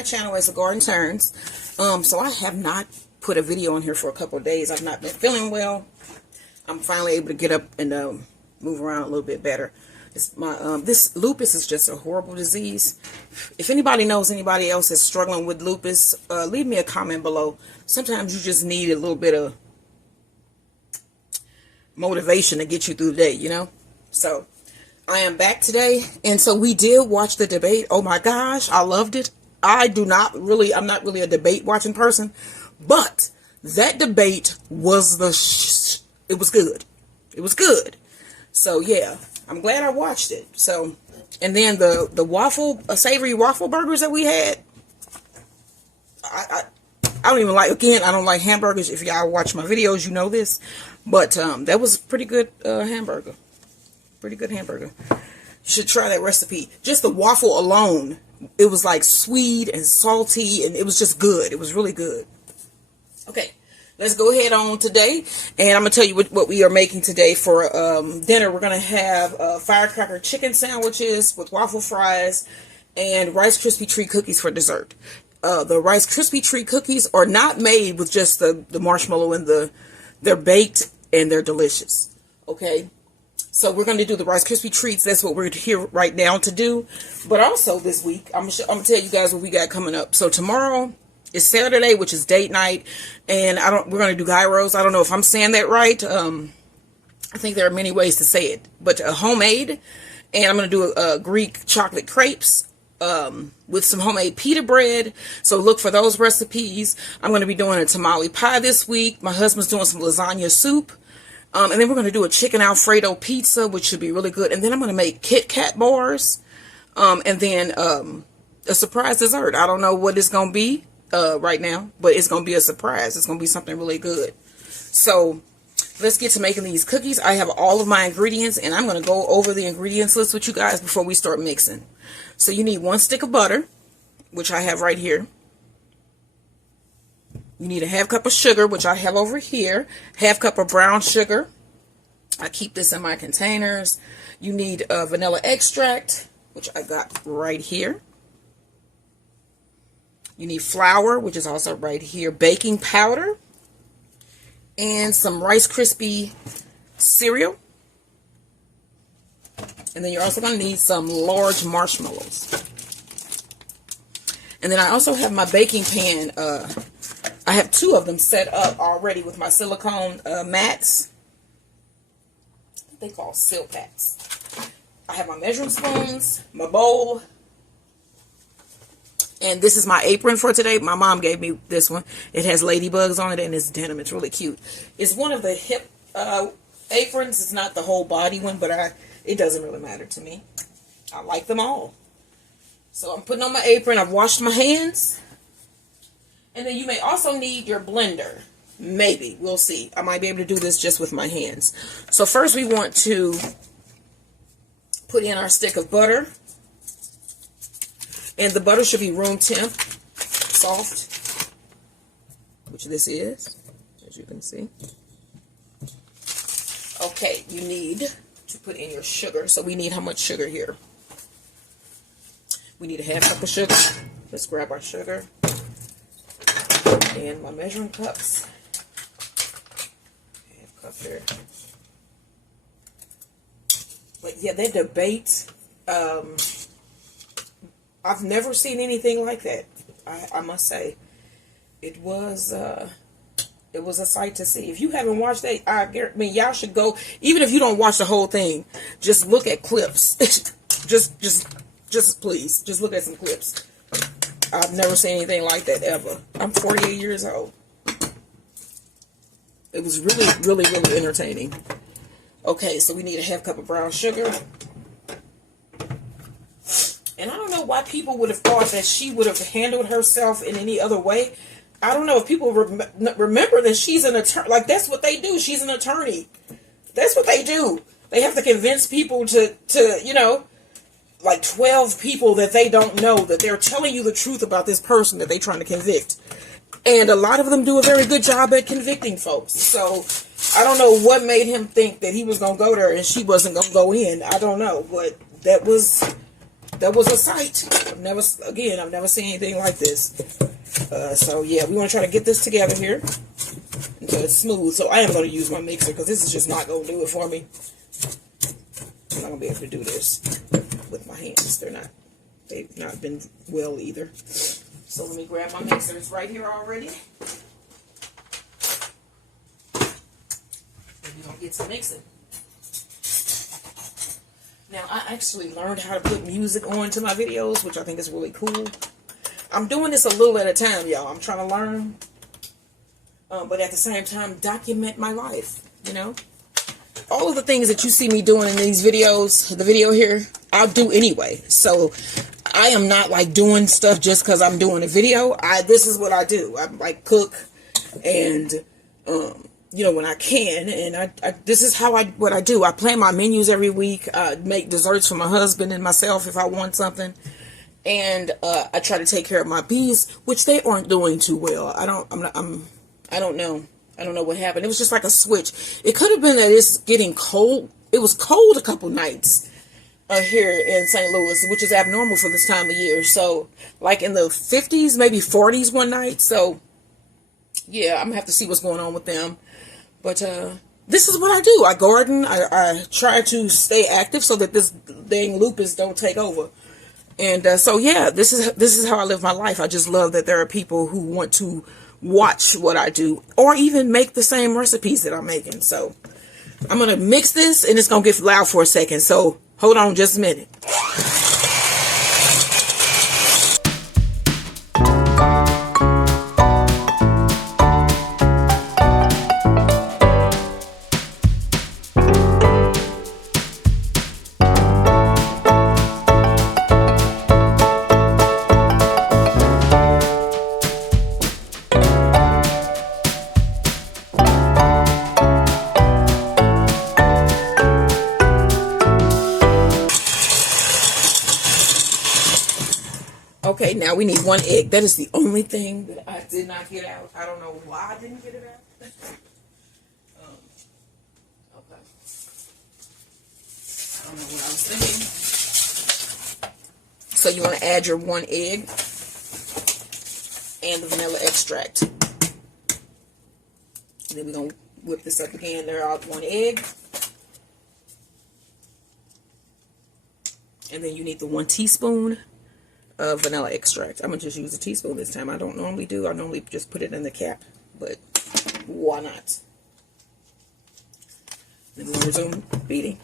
my channel as The Garden Turns. So I have not put a video on here for a couple of days. I've not been feeling well. I'm finally able to get up and move around a little bit better. This lupus is just a horrible disease. If anybody knows anybody else that's struggling with lupus, leave me a comment below. Sometimes you just need a little bit of motivation to get you through the day, you know. So I am back today, and so we did watch the debate. Oh my gosh, I loved it. I'm not really a debate watching person, but that debate was it was good. It was good. So yeah, I'm glad I watched it. So, and then the savory waffle burgers that we had, I don't even like, again, I don't like hamburgers. If y'all watch my videos, you know this, but that was a pretty good hamburger. Pretty good hamburger. You should try that recipe. Just the waffle alone, it was like sweet and salty, and it was just good. It was really good. Okay, let's go ahead on today, and I'm going to tell you what we are making today for dinner. We're going to have firecracker chicken sandwiches with waffle fries and Rice Krispy Treat cookies for dessert. The Rice Krispy Treat cookies are not made with just the marshmallow and they're baked and they're delicious. Okay, so we're going to do the Rice Krispy Treats. That's what we're here right now to do. But also this week, I'm going to tell you guys what we got coming up. So tomorrow is Saturday, which is date night, and we're going to do gyros. I don't know if I'm saying that right. I think there are many ways to say it, but homemade, and I'm going to do Greek chocolate crepes with some homemade pita bread. So look for those recipes. I'm going to be doing a tamale pie this week. My husband's doing some lasagna soup. And then we're going to do a chicken Alfredo pizza, which should be really good. And then I'm going to make Kit Kat bars. And then a surprise dessert. I don't know what it's going to be right now, but it's going to be a surprise. It's going to be something really good. So let's get to making these cookies. I have all of my ingredients, and I'm going to go over the ingredients list with you guys before we start mixing. So you need 1 stick of butter, which I have right here. You need a 1/2 cup of sugar, which I have over here. 1/2 cup of brown sugar. I keep this in my containers. You need vanilla extract, which I got right here. You need flour, which is also right here. Baking powder. And some Rice Krispy cereal. And then you're also going to need some large marshmallows. And then I also have my baking pan. I have 2 of them set up already with my silicone mats. What they call silpats. I have my measuring spoons, my bowl. And this is my apron for today. My mom gave me this one. It has ladybugs on it, and it's denim. It's really cute. It's one of the hip aprons. It's not the whole body one, but it doesn't really matter to me. I like them all. So I'm putting on my apron. I've washed my hands. And then you may also need your blender. Maybe. We'll see. I might be able to do this just with my hands. So first we want to put in our stick of butter. And the butter should be room temp, soft, which this is, as you can see. Okay, you need to put in your sugar. So we need how much sugar here? We need a 1/2 cup of sugar. Let's grab our sugar and my measuring cups. 1/2 cup there. But yeah, that debate, I've never seen anything like that. I must say, it was a sight to see. If you haven't watched that, I mean, y'all should go. Even if you don't watch the whole thing, just look at clips. just please, just look at some clips. I've never seen anything like that ever. I'm 48 years old. It was really, really, really entertaining. Okay, so we need a 1/2 cup of brown sugar. And I don't know why people would have thought that she would have handled herself in any other way. I don't know if people remember that she's an attorney. Like, that's what they do. She's an attorney. That's what they do. They have to convince people to you know, like 12 people that they don't know, that they're telling you the truth about this person that they're trying to convict. And a lot of them do a very good job at convicting folks. So I don't know what made him think that he was going to go there and she wasn't going to go in. I don't know. But that was that was a sight. I've never seen anything like this. So yeah, we want to try to get this together here until it's smooth. So I am going to use my mixer because this is just not going to do it for me. I'm not going to be able to do this with my hands. They've not been well either. So let me grab my mixer. It's right here already. And we're going to get some mixing. Now, I actually learned how to put music on to my videos, which I think is really cool. I'm doing this a little at a time, y'all. I'm trying to learn. But at the same time, document my life, you know. All of the things that you see me doing in these videos, the video here, I'll do anyway. So, I am not like doing stuff just because I'm doing a video. This is what I do. I like cook and, you know, when I can, and this is what I do. I plan my menus every week. I make desserts for my husband and myself if I want something, and I try to take care of my bees, which they aren't doing too well. I don't know. I don't know what happened. It was just like a switch. It could have been that it's getting cold. It was cold a couple nights here in St. Louis, which is abnormal for this time of year. So, like in the 50s, maybe 40s one night. So, yeah, I'm gonna have to see what's going on with them. But this is what I do. I garden. I try to stay active so that this dang lupus don't take over. And so yeah, this is how I live my life. I just love that there are people who want to watch what I do or even make the same recipes that I'm making. So I'm gonna mix this, and it's gonna get loud for a second. So hold on just a minute. Okay, now we need 1 egg. That is the only thing that I did not get out. I don't know why I didn't get it out. Okay. I don't know what I was thinking. So you want to add your 1 egg and the vanilla extract. And then we're going to whip this up again. There are 1 egg. And then you need the 1 teaspoon of vanilla extract. I'm going to just use a teaspoon this time. I don't normally do. I normally just put it in the cap. But why not? Then we'll resume beating.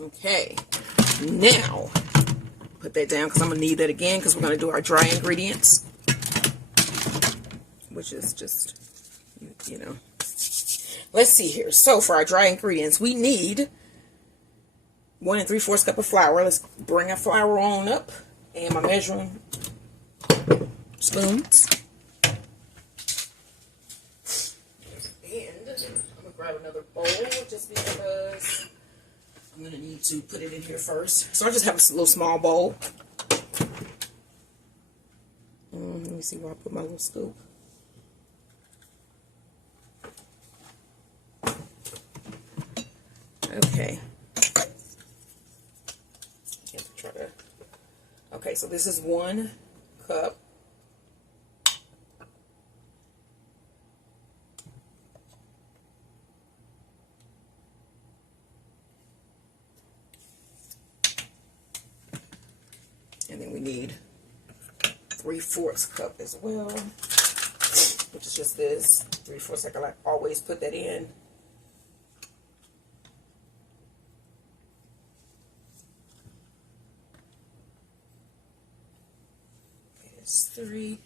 Okay, now put that down because I'm going to need that again because we're going to do our dry ingredients, which is just, you know. Let's see here. So for our dry ingredients, we need 1 3/4 cup of flour. Let's bring our flour on up and my measuring spoons. And I'm going to grab another bowl just because I'm going to need to put it in here first. So I just have a little small bowl. Let me see where I put my little scoop. Okay. Okay, so this is 1 cup. And then we need 3/4 cup as well, which is just this 3/4. I always put that in. It's 3.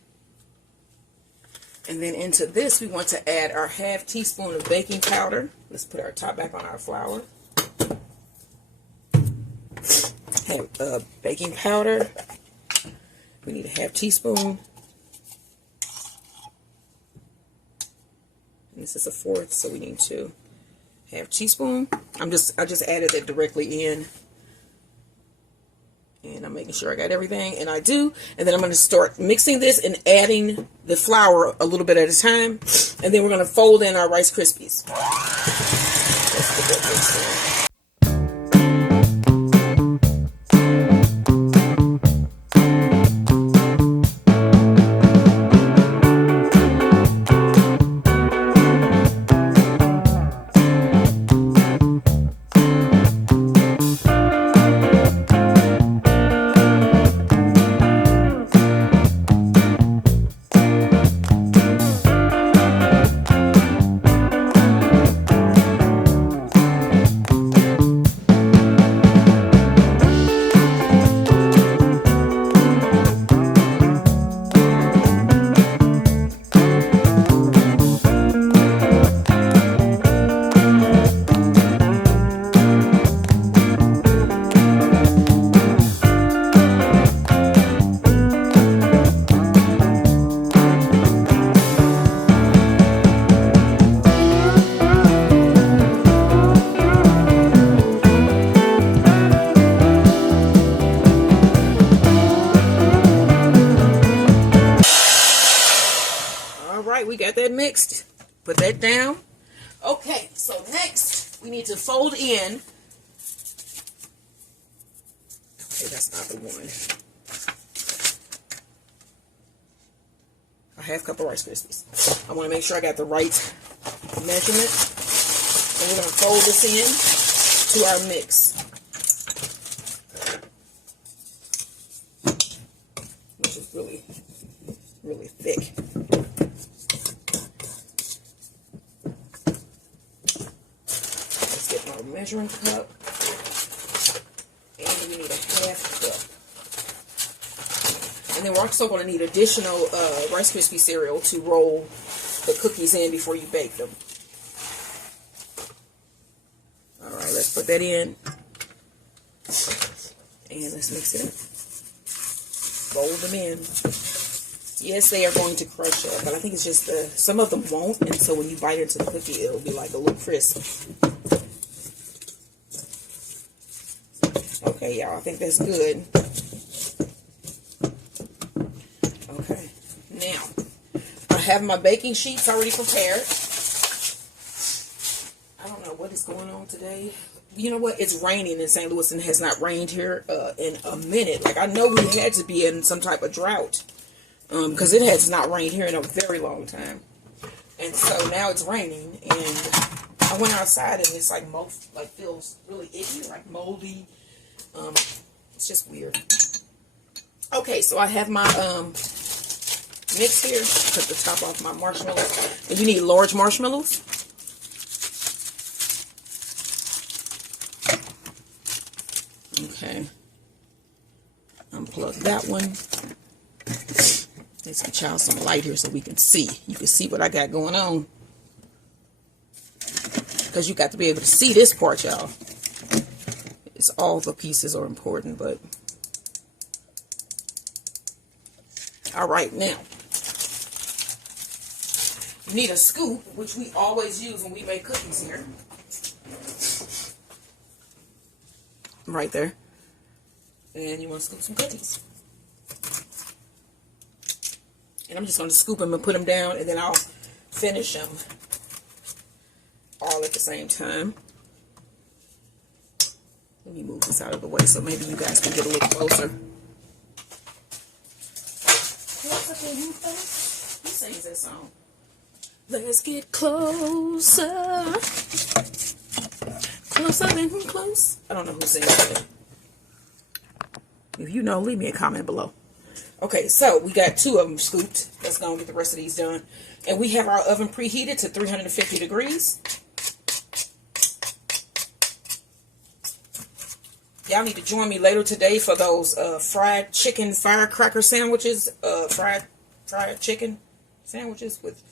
And then into this, we want to add our ½ teaspoon of baking powder. Let's put our top back on our flour. Have baking powder. We need a ½ teaspoon. And this is a 1/4, so we need to ½ teaspoon. I just added it directly in. And I'm making sure I got everything, and I do. And then I'm going to start mixing this and adding the flour a little bit at a time. And then we're going to fold in our Rice Krispies. Let's put that mix in. We got that mixed. Put that down. Okay, so next we need to fold in. Okay, that's not the one. A ½ cup of Rice Krispies. I want to make sure I got the right measurement. And we're going to fold this in to our mix, which is really, really thick. Measuring cup, and we need a ½ cup. And then we're also going to need additional Rice Krispy cereal to roll the cookies in before you bake them. Alright, let's put that in. And let's mix it up. Fold them in. Yes, they are going to crush up, but I think it's just some of them won't, and so when you bite into the cookie, it'll be like a little crisp. Okay, y'all, I think that's good. Okay, now, I have my baking sheets already prepared. I don't know what is going on today. You know what? It's raining in St. Louis, and it has not rained here in a minute. Like, I know we had to be in some type of drought, because it has not rained here in a very long time. And so now it's raining, and I went outside, and it's like feels really icky, like moldy. It's just weird. Okay, so I have my mix here. Cut the top off my marshmallows. And you need large marshmallows. Okay. Unplug that one. Let's get y'all some light here so we can see. You can see what I got going on. Because you got to be able to see this part, y'all. It's all the pieces are important, but all right, now you need a scoop, which we always use when we make cookies here. Right there. And you want to scoop some cookies. And I'm just going to scoop them and put them down, and then I'll finish them all at the same time. Let me move this out of the way so maybe you guys can get a little closer. Who sings that song? Let's get closer. Closer than close. I don't know who sings that. If you know, leave me a comment below. Okay, so we got 2 of them scooped. Let's go and get the rest of these done. And we have our oven preheated to 350 degrees. Y'all need to join me later today for those fried chicken firecracker sandwiches. Fried chicken sandwiches with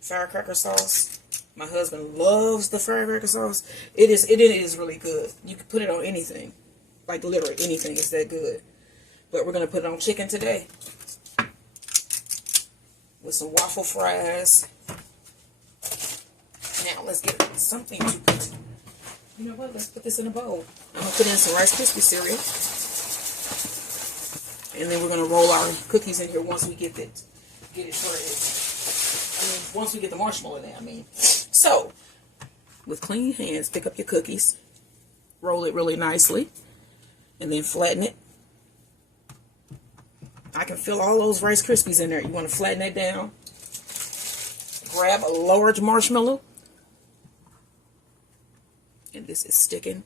firecracker sauce. My husband loves the firecracker sauce. It is really good. You can put it on anything. Like literally anything. It's that good. But we're going to put it on chicken today. With some waffle fries. Now let's get something to put. You know what? Let's put this in a bowl. I'm going to put in some Rice Krispy cereal. And then we're going to roll our cookies in here once we get it shredded. Once we get the marshmallow in there, So, with clean hands, pick up your cookies. Roll it really nicely. And then flatten it. I can feel all those Rice Krispies in there. You want to flatten that down. Grab a large marshmallow. And this is sticking.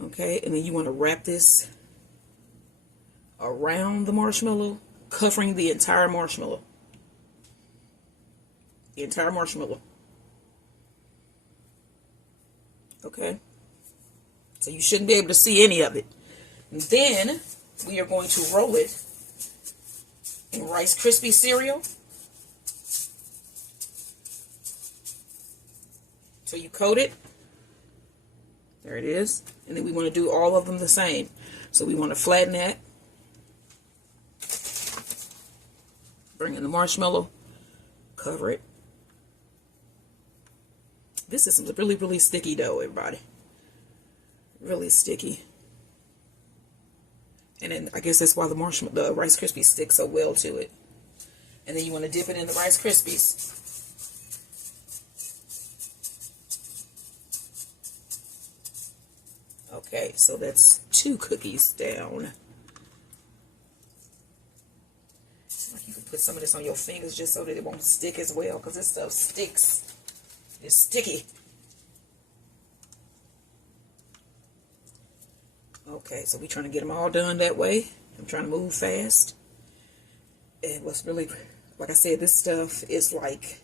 Okay, and then you want to wrap this around the marshmallow, covering the entire marshmallow. The entire marshmallow. Okay. So you shouldn't be able to see any of it. And then we are going to roll it in Rice Krispy cereal. So you coat it. There it is. And then we want to do all of them the same. So we want to flatten that. Bring in the marshmallow. Cover it. This is really, really sticky dough, everybody. Really sticky. And then I guess that's why the Rice Krispies stick so well to it. And then you want to dip it in the Rice Krispies. Okay, so that's 2 cookies down. Like you can put some of this on your fingers just so that it won't stick as well, because this stuff sticks. It's sticky. Okay, so we're trying to get them all done that way. I'm trying to move fast. And what's really, like I said, this stuff is like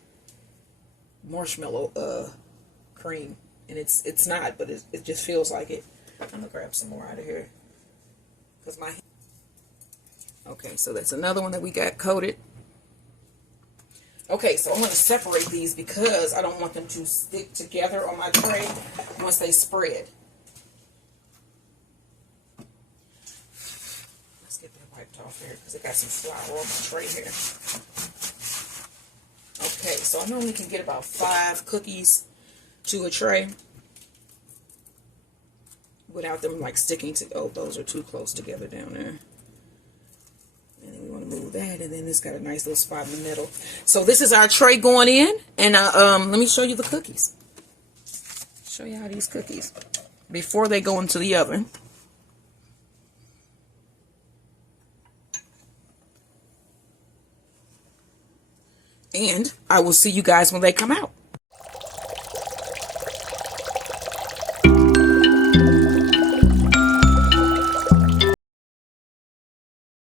marshmallow cream. And it's not, but it just feels like it. I'm going to grab some more out of here. Okay, so that's another one that we got coated. Okay, so I'm going to separate these because I don't want them to stick together on my tray once they spread. Let's get that wiped off here because I got some flour on my tray here. Okay, so I normally can get about 5 cookies to a tray without them like sticking to, oh, those are too close together down there. And then we want to move that, and then it's got a nice little spot in the middle. So this is our tray going in, and let me show you the cookies. Show you how these cookies, before they go into the oven. And I will see you guys when they come out.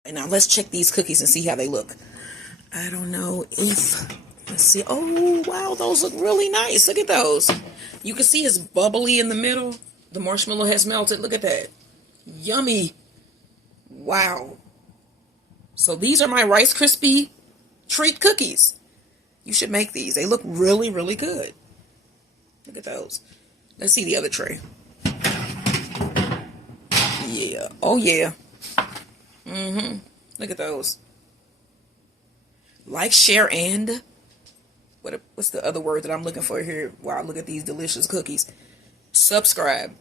And now let's check these cookies and see how they look. I don't know if, let's see. Oh, wow, those look really nice. Look at those. You can see it's bubbly in the middle. The marshmallow has melted. Look at that. Yummy. Wow. So these are my Rice Krispy Treat cookies. You should make these. They look really, really good. Look at those. Let's see the other tray. Yeah. Oh, yeah. Look at those. Like, share, and what's the other word that I'm looking for here while I look at these delicious cookies? Subscribe.